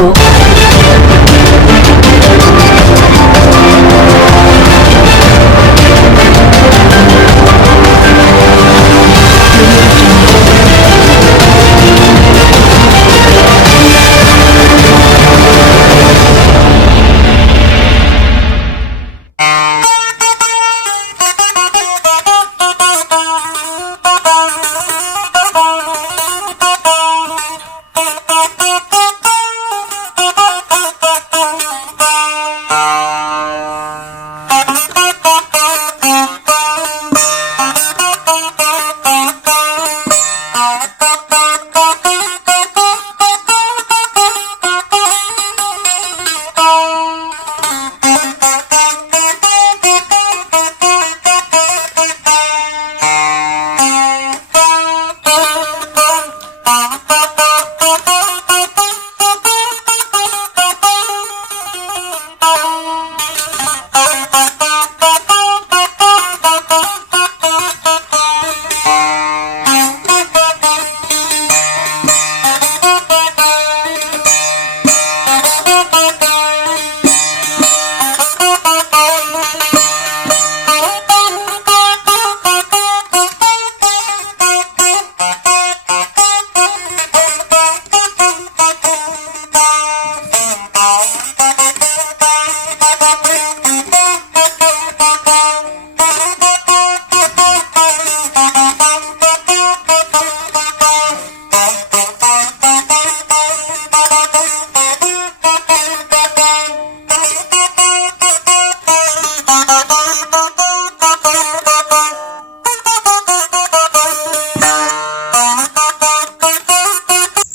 Jungle.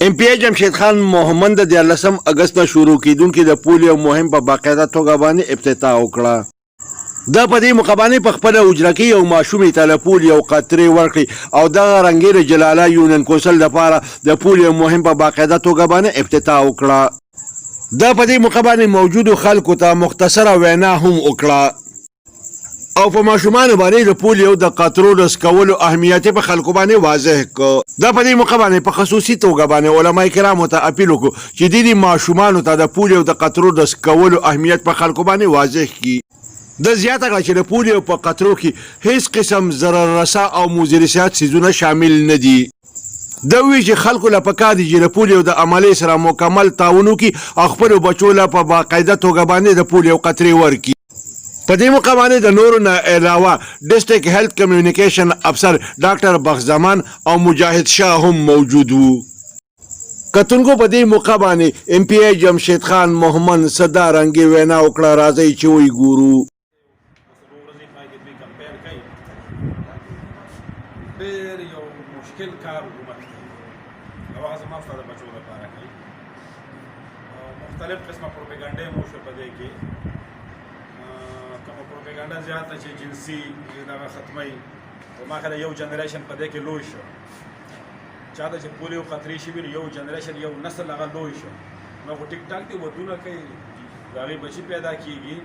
MP جمشید خان محمد د 14 اگست نه شروع کیدونکې د پولیو مهم په باقاعده توګه باندې افتتاح وکړه. دا په دې موقع باندې په خپله حجره کې یو ماشومې ته له پولیو قطرې ورکړې او دغه رنګیره جلاله یونین کونسل لپاره د پولیو مهم په باقاعده توګه باندې افتتاح وکړه. دا په دې موقع باندې موجودو خلکو ته مختصره وینا هم وکړه او په ماشومانو باندې د پولیو د قطرو د سکولو اهمیت په خلکو باندې واضح کړ. دا په دې موقع باندې په خصوصي توګه باندې علما کرامو ته اپیل وکړو چې دې ماشومانو ته د پولیو د قطرو د سکولو اهمیت په خلکو باندې واضح کړي. د زیاته کړه چې د پولیو په قطرو کې هیڅ قسم ضرر رسا او مضر صحت څیزونه شامل نه دي. دا وی چې خلکو له پکار دي چې د پولیو د عملي سره مکمل تعاون وکړي او خپلو بچو له په باقاعده توګه باندې د پولیو قطرې ورکړي. په دې موقع باندې د نورو نه علاوه ډسټرکټ هیلث کمیونیکیشن افسر ډاکټر بخزمان او مجاهد شاه هم موجود وو. کتونکو په دې موقع باندې MP جمشید خان محمد صدارنګي وینا وکړه. راځئ چې وی ګورو. ډېر یو مشکل کار حکومت کوي او هغه زما ستا د بچو لپاره کوي. مختلف قسمه پروپیګنډې مو شو په دې کې کومه پروپیګنډه زیاته چې جنسي دغه ختموي او ما خیال یو جنریشن په دې کې لوی شو. چا ته چې پولیو خطرې شوي نو یو جنریشن یو نسل هغه لوی شو. نو خو ټیک ټاک دې ودونه کوي د هغې بچي پیدا کېږي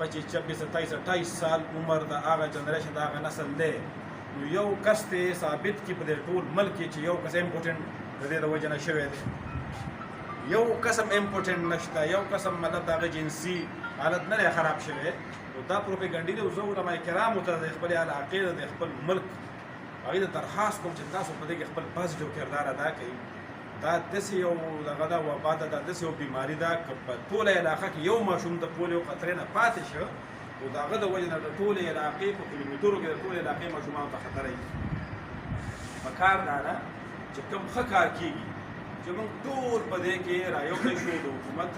25 26 27 28 سال عمر د هغه جنریشن د هغه نسل دی. نو یو کس ته ثابت کی په دې ټول ملک کې چې یو کس امپورټنټ د دې د وجه نه شوی دی. یو قسم امپورټنټ نشته، یو قسم مطلب د هغه جنسي حالت نه دی خراب شوی. نو دا پروپیګنډې دی. زه علما کرامو ته د خپلې علاقې د خپل ملک هغوی ته درخواست کوم چې تاسو په دې کې خپل پازیټیو کردار ادا کوئ. دا داسې یو دغه ده وبا ده، دا داسې یو بیماري ده که په ټوله علاقه کې یو ماشوم د پولیو قطرې نه پاتې شو نو د هغه د وجې نه د ټولې علاقې په کیلومترو کې د ټولې علاقې ماشومانو ته خطر وي. پکار دا ده چې کوم ښه کار کېږي چې موږ ټول په دې کې رایوکی شو، د حکومت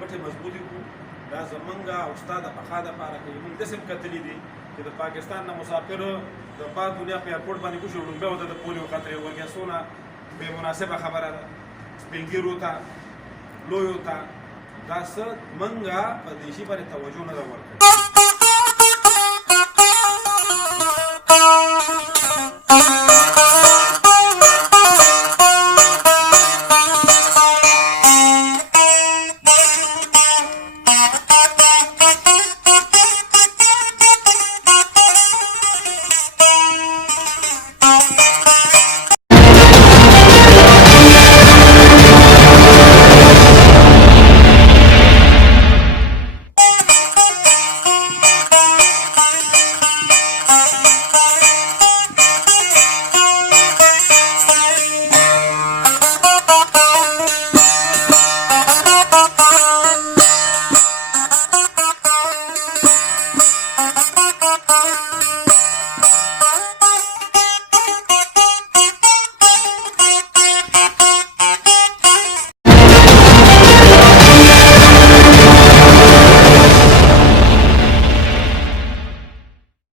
مټې مضبوطې کړو. دا زمونږ او ستا د بقا دپاره کوي. موږ داسې هم کتلي دي چې د پاکستان نه مسافر د پاک دنیا په ایرپورټ باندې کوشي لومبۍ ورته د پولیو قطرې ورکړي. څونه بې مناسبه خبره ده. سپین ږیرو ته لویو ته دا څه موږ په دې شي باندې توجه نه ده ورکړې.